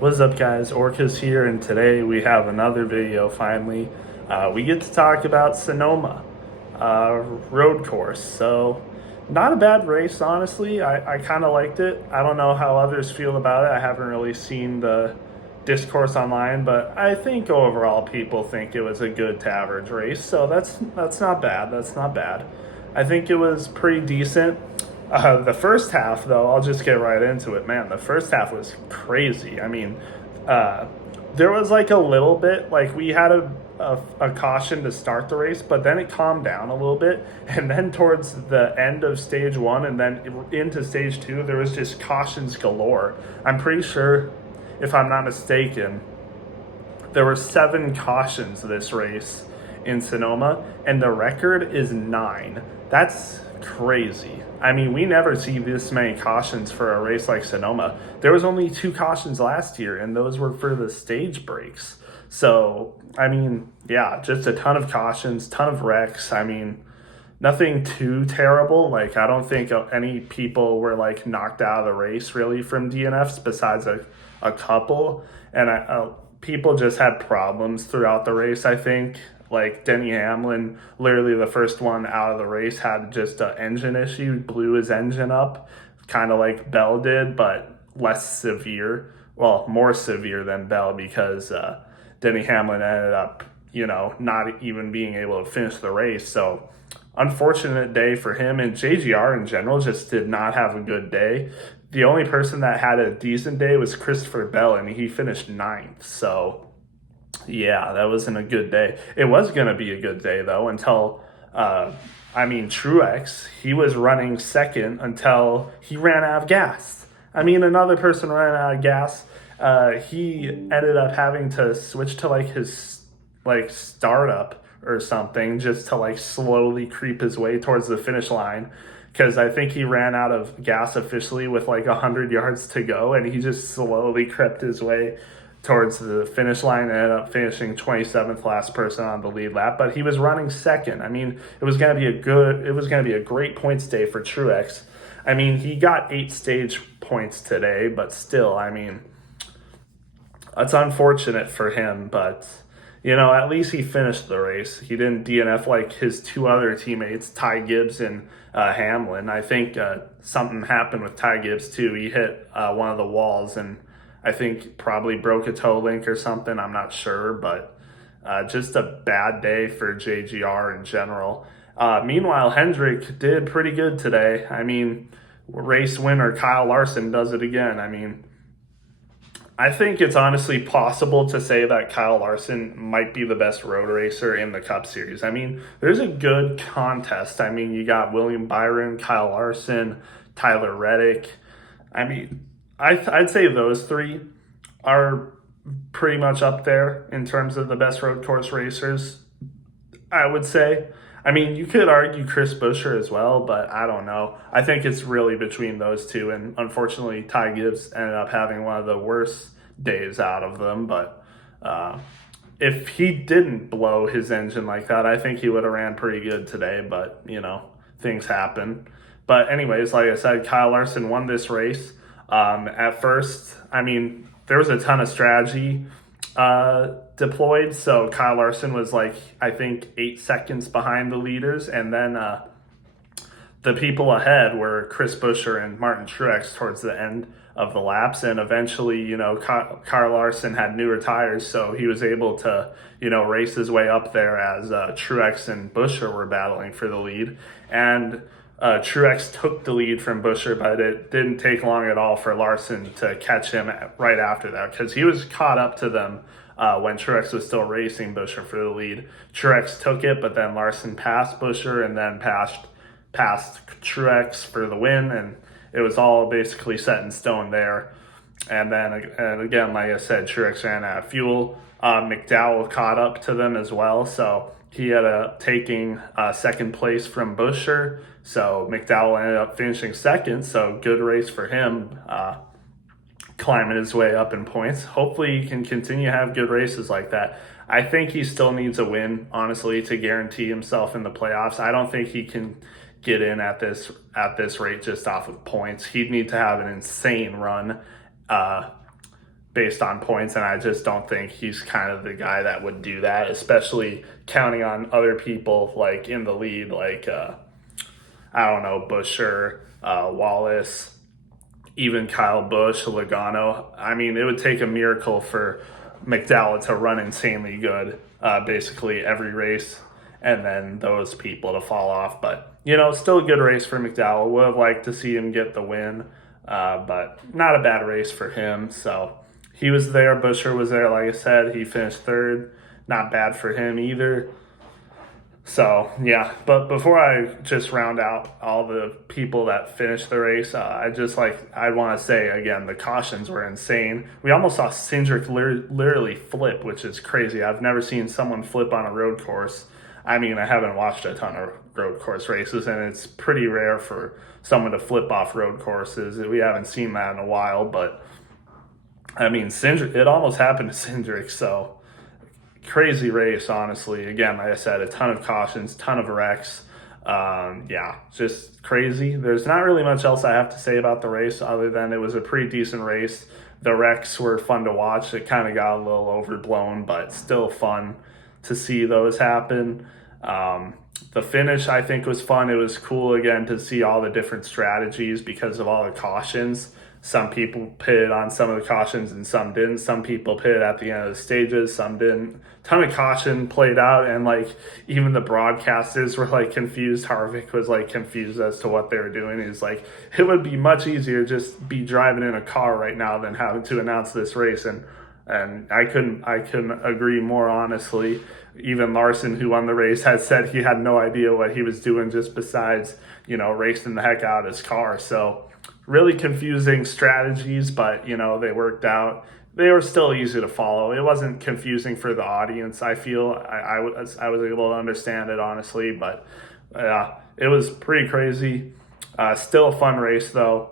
What's up, guys? Orcas here, and today we have another video finally. We get to talk about Sonoma road course. So, not a bad race, honestly. I kind of liked it. I don't know how others feel about it. I haven't really seen the discourse online, but I think overall people think it was a good to average race. So that's not bad. That's not bad. I think it was pretty decent. The first half, though, I'll just get right into it. Man, the first half was crazy. I mean, uh, there was like a little bit, like we had a caution to start the race, but then it calmed down a little bit. And then towards the end of stage one and then into stage two, there was just cautions galore. I'm pretty sure, if I'm not mistaken, there were 7 cautions this race in Sonoma, and the record is 9. That's crazy. I mean, we never see this many cautions for a race like Sonoma. There was only 2 cautions last year, and those were for the stage breaks. So, I mean, yeah, just a ton of cautions, ton of wrecks. I mean, nothing too terrible. Like, I don't think any people were like knocked out of the race really from DNFs besides a couple. And people just had problems throughout the race, I think. Like Denny Hamlin, literally the first one out of the race, had just an engine issue, blew his engine up, kind of like Bell did, but less severe. Well, more severe than Bell because Denny Hamlin ended up, not even being able to finish the race. So, unfortunate day for him, and JGR in general just did not have a good day. The only person that had a decent day was Christopher Bell, and he finished 9th. So, yeah, that wasn't a good day. It was going to be a good day, though, until, Truex, he was running second until he ran out of gas. I mean, another person ran out of gas. He ended up having to switch to, like, his, like, startup or something just to, like, slowly creep his way towards the finish line. Because I think he ran out of gas officially with, like, 100 yards to go, and he just slowly crept his way towards the finish line and ended up finishing 27th, last person on the lead lap, but he was running second. I mean, it was going to be a great points day for Truex. I mean, he got 8 stage points today, but still, I mean, it's unfortunate for him, but at least he finished the race. He didn't DNF like his 2 other teammates, Ty Gibbs and Hamlin. I think something happened with Ty Gibbs too. He hit one of the walls and I think probably broke a toe link or something. I'm not sure, but just a bad day for JGR in general. Meanwhile, Hendrick did pretty good today. I mean, race winner Kyle Larson does it again. I mean, I think it's honestly possible to say that Kyle Larson might be the best road racer in the Cup Series. I mean, there's a good contest. I mean, you got William Byron, Kyle Larson, Tyler Reddick. I mean, I'd say those 3 are pretty much up there in terms of the best road course racers, I would say. I mean, you could argue Chris Buescher as well, but I don't know. I think it's really between those 2, and unfortunately, Ty Gibbs ended up having one of the worst days out of them. But if he didn't blow his engine like that, I think he would have ran pretty good today, but, things happen. But anyways, like I said, Kyle Larson won this race. At first, I mean, there was a ton of strategy deployed. So Kyle Larson was like, I think 8 seconds behind the leaders. And then the people ahead were Chris Buescher and Martin Truex towards the end of the laps. And eventually, Kyle Larson had newer tires. So he was able to, race his way up there as Truex and Buescher were battling for the lead. And Truex took the lead from Buescher, but it didn't take long at all for Larson to catch him right after that because he was caught up to them when Truex was still racing Buescher for the lead. Truex took it, but then Larson passed Buescher and then passed Truex for the win, and it was all basically set in stone there. And again, like I said, Truex ran out of fuel. McDowell caught up to them as well, so he had taking second place from Buescher. So McDowell ended up finishing second, so good race for him, climbing his way up in points. Hopefully he can continue to have good races like that. I think he still needs a win, honestly, to guarantee himself in the playoffs. I don't think he can get in at this rate just off of points. He'd need to have an insane run based on points, and I just don't think he's kind of the guy that would do that, especially counting on other people like in the lead, like I don't know, Busher, Wallace, even Kyle Busch, Logano. I mean, it would take a miracle for McDowell to run insanely good basically every race, and then those people to fall off. But, still a good race for McDowell. Would have liked to see him get the win, but not a bad race for him. So he was there. Busher was there, like I said. He finished third. Not bad for him either. So, yeah, but before I just round out all the people that finished the race, I want to say again, the cautions were insane. We almost saw Cindric literally flip, which is crazy. I've never seen someone flip on a road course. I mean, I haven't watched a ton of road course races, and it's pretty rare for someone to flip off road courses. We haven't seen that in a while, but I mean, Cindric, it almost happened to Cindric, so crazy race, honestly. Again, like I said, a ton of cautions, ton of wrecks. Yeah, just crazy. There's not really much else I have to say about the race other than it was a pretty decent race. The wrecks were fun to watch. It kind of got a little overblown, but still fun to see those happen. The finish, I think, was fun. It was cool, again, to see all the different strategies because of all the cautions. Some people pitted on some of the cautions and some didn't. Some people pitted at the end of the stages, some didn't. Ton of caution played out, and even the broadcasters were confused. Harvick was confused as to what they were doing. He's like, it would be much easier just be driving in a car right now than having to announce this race. And I couldn't agree more, honestly. Even Larson, who won the race, has said he had no idea what he was doing just besides, racing the heck out of his car. So really confusing strategies, but, they worked out. They were still easy to follow. It wasn't confusing for the audience, I feel. I was able to understand it, honestly, but it was pretty crazy. Still a fun race, though.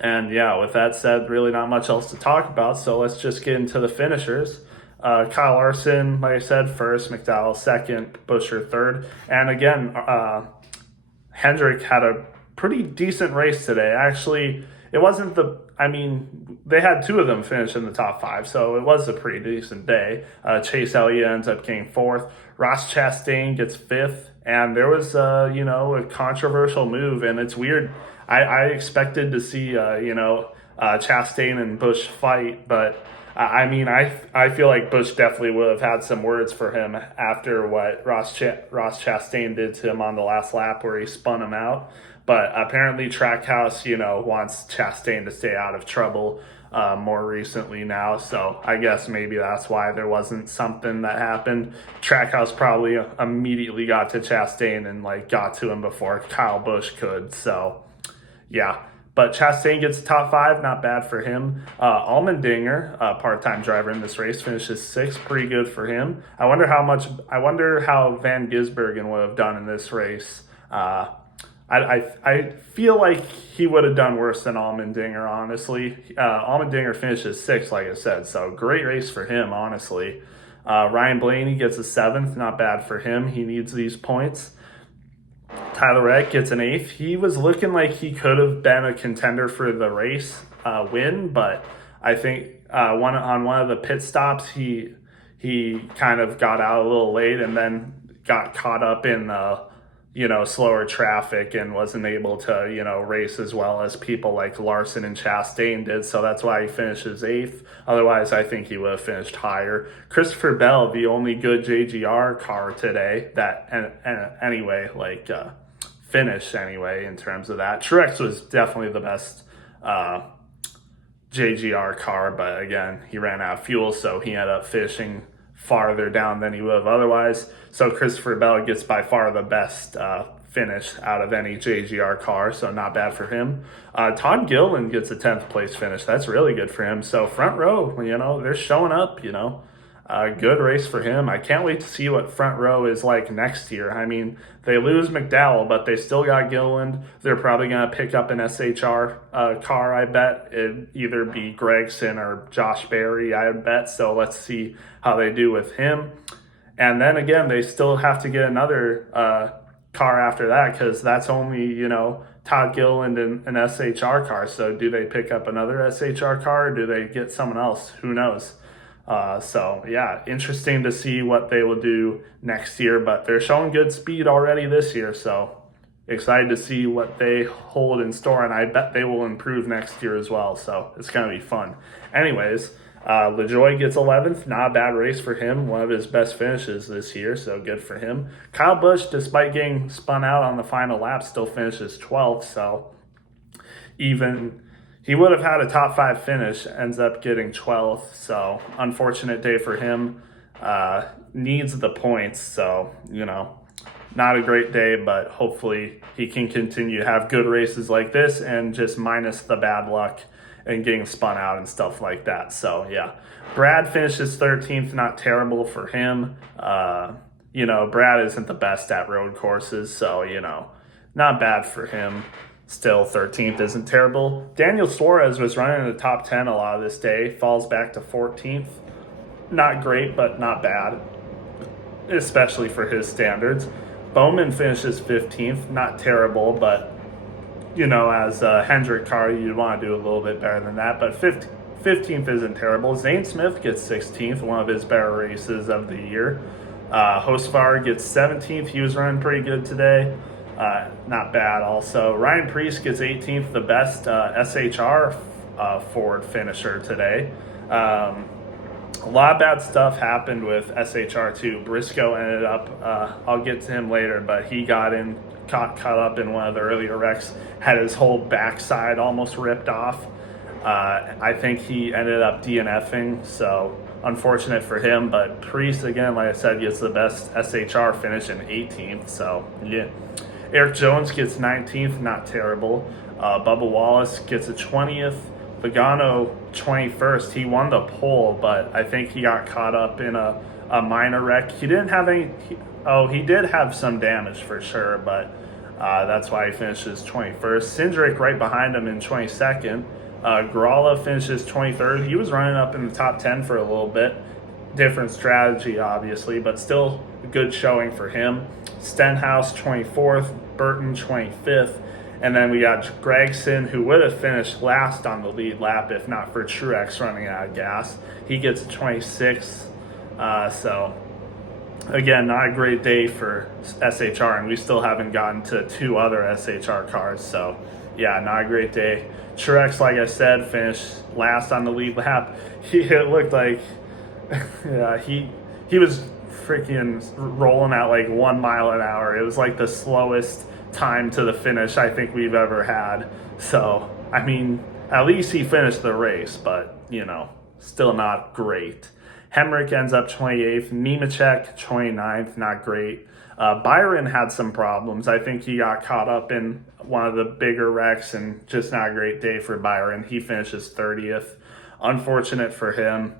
And yeah, with that said, really not much else to talk about, so let's just get into the finishers. Kyle Larson, like I said, first, McDowell second, Busher third. And again, Hendrick had a pretty decent race today. Actually, it wasn't they had two of them finish in the top five, so it was a pretty decent day. Chase Elliott ends up getting fourth. Ross Chastain gets fifth, and there was, a controversial move, and it's weird. I expected to see, Chastain and Busch fight, but I feel like Busch definitely would have had some words for him after what Ross Chastain did to him on the last lap where he spun him out. But apparently Trackhouse, wants Chastain to stay out of trouble more recently now. So I guess maybe that's why there wasn't something that happened. Trackhouse probably immediately got to Chastain and got to him before Kyle Busch could. So yeah. But Chastain gets top five, not bad for him. Allmendinger, a part-time driver in this race, finishes sixth, pretty good for him. I wonder how Van Gisbergen would have done in this race. I feel like he would have done worse than Allmendinger, honestly. Allmendinger finishes sixth, like I said, so great race for him, honestly. Ryan Blaney gets a seventh, not bad for him. He needs these points. Tyler Reddick gets an eighth. He was looking like he could have been a contender for the race win, but I think one of the pit stops, he kind of got out a little late and then got caught up in slower traffic and wasn't able to race as well as people like Larson and Chastain did. So that's why he finishes eighth. Otherwise, I think he would have finished higher. Christopher Bell, the only good JGR car today that finish anyway in terms of that. Truex was definitely the best JGR car, but again, he ran out of fuel, so he ended up finishing farther down than he would have otherwise. So Christopher Bell gets by far the best finish out of any JGR car, so not bad for him. Todd Gilliland gets a 10th place finish. That's really good for him. So front row, they're showing up, good race for him. I can't wait to see what front row is like next year. I mean, they lose McDowell, but they still got Gilliland. They're probably going to pick up an SHR car, I bet. It'd either be Gregson or Josh Berry, I bet. So let's see how they do with him. And then again, they still have to get another car after that, because that's only, Todd Gilliland and an SHR car. So do they pick up another SHR car, or do they get someone else? Who knows? So yeah, interesting to see what they will do next year, but they're showing good speed already this year. So excited to see what they hold in store, and I bet they will improve next year as well. So it's going to be fun. Anyways, LaJoie gets 11th. Not a bad race for him. One of his best finishes this year, so good for him. Kyle Busch, despite getting spun out on the final lap, still finishes 12th. So even he would have had a top 5 finish, ends up getting 12th. So unfortunate day for him. Needs the points, so, not a great day, but hopefully he can continue to have good races like this and just minus the bad luck and getting spun out and stuff like that. So yeah, Brad finishes 13th, not terrible for him. Brad isn't the best at road courses, so, not bad for him. Still 13th isn't terrible. Daniel Suarez was running in the top 10 a lot of this day, falls back to 14th. Not great, but not bad, especially for his standards. Bowman finishes 15th, not terrible, but, as a Hendrick car, you'd want to do a little bit better than that, but 15th isn't terrible. Zane Smith gets 16th, one of his better races of the year. Hosvar gets 17th, he was running pretty good today, not bad also. Ryan Preece gets 18th, the best SHR Ford finisher today. A lot of bad stuff happened with SHR too. Briscoe ended up, I'll get to him later, but he got caught up in one of the earlier wrecks, had his whole backside almost ripped off. I think he ended up DNFing, so unfortunate for him, but Priest, again, like I said, gets the best SHR finish in 18th, so yeah. Eric Jones gets 19th, not terrible. Bubba Wallace gets a 20th. Logano 21st. He won the pole, but I think he got caught up in a minor wreck. He didn't have any. He did have some damage for sure, but that's why he finishes 21st. Cindric right behind him in 22nd. Gralla finishes 23rd. He was running up in the top 10 for a little bit. Different strategy, obviously, but still a good showing for him. Stenhouse 24th. Burton 25th. And then we got Gregson, who would have finished last on the lead lap if not for Truex running out of gas. He gets 26th. So, again, not a great day for SHR, and we still haven't gotten to 2 other SHR cars. So, yeah, not a great day. Truex, like I said, finished last on the lead lap. It looked like he was freaking rolling at like 1 mile an hour. It was like the slowest time to the finish I think we've ever had. So, I mean, at least he finished the race, but, still not great. Hemrick ends up 28th. Nemechek 29th, not great. Byron had some problems. I think he got caught up in one of the bigger wrecks, and just not a great day for Byron. He finishes 30th. Unfortunate for him.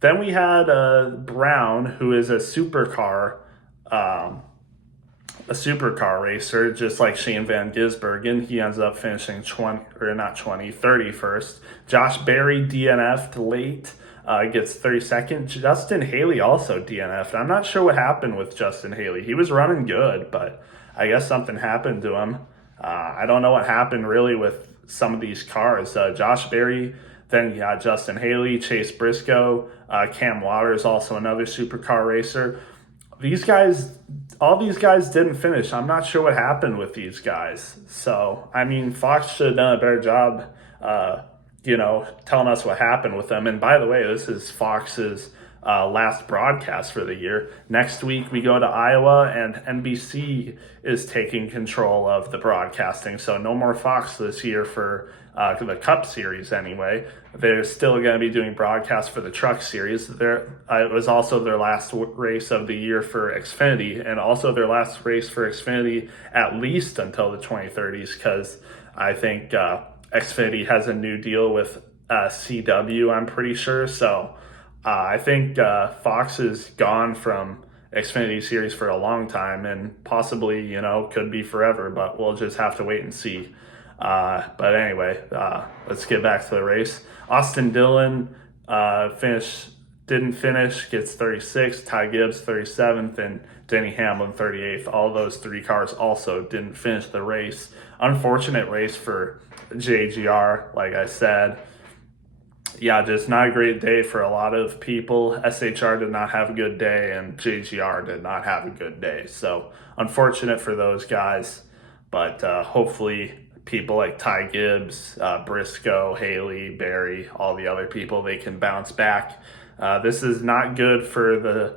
Then we had Brown, who is a supercar racer, just like Shane Van Gisbergen. He ends up finishing 31st. Josh Berry DNF'd late, gets 32nd. Justin Haley also DNF'd. I'm not sure what happened with Justin Haley. He was running good, but I guess something happened to him. I don't know what happened really with some of these cars. Josh Berry, then you got Justin Haley, Chase Briscoe, Cam Waters, also another supercar racer. All these guys didn't finish. I'm not sure what happened with these guys. So, I mean, Fox should have done a better job, telling us what happened with them. And by the way, this is Fox's last broadcast for the year. Next week, we go to Iowa, and NBC is taking control of the broadcasting. So no more Fox this year for the Cup Series anyway. They're still going to be doing broadcasts for the Truck Series. It was also their last race of the year for Xfinity, and also their last race for Xfinity at least until the 2030s, because I think Xfinity has a new deal with CW, I'm pretty sure. So I think Fox is gone from Xfinity Series for a long time, and possibly, could be forever, but we'll just have to wait and see. But anyway, let's get back to the race. Austin Dillon finished didn't finish gets 36th, Ty Gibbs 37th, and Denny Hamlin 38th. All those three cars also didn't finish the race. Unfortunate race for JGR, like I said. Yeah, just not a great day for a lot of people. SHR did not have a good day, and JGR did not have a good day. So unfortunate for those guys, but hopefully people like Ty Gibbs, Briscoe, Haley, Barry, all the other people, they can bounce back. This is not good for the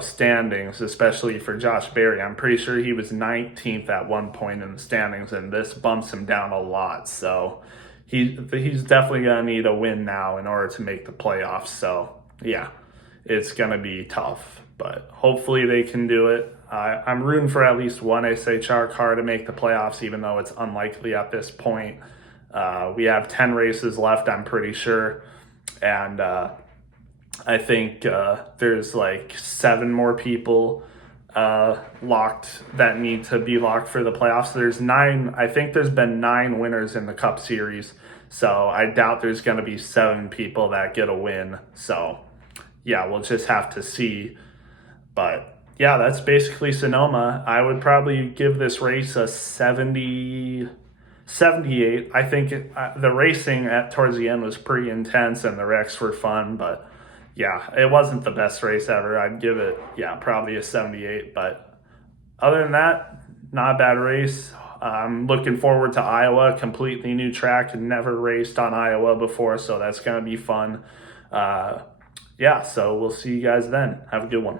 standings, especially for Josh Berry. I'm pretty sure he was 19th at one point in the standings, and this bumps him down a lot. So he's definitely going to need a win now in order to make the playoffs. So yeah, it's going to be tough, but hopefully they can do it. I'm rooting for at least one SHR car to make the playoffs, even though it's unlikely at this point. We have 10 races left, I'm pretty sure. And I think there's like 7 more people locked that need to be locked for the playoffs. There's 9. I think there's been 9 winners in the Cup Series, so I doubt there's going to be 7 people that get a win. So yeah, we'll just have to see. But yeah, that's basically Sonoma. I would probably give this race a 78. I think the racing towards the end was pretty intense and the wrecks were fun, but yeah, it wasn't the best race ever. I'd give it, probably a 78. But other than that, not a bad race. I'm looking forward to Iowa, completely new track. Never raced on Iowa before, so that's going to be fun. So we'll see you guys then. Have a good one.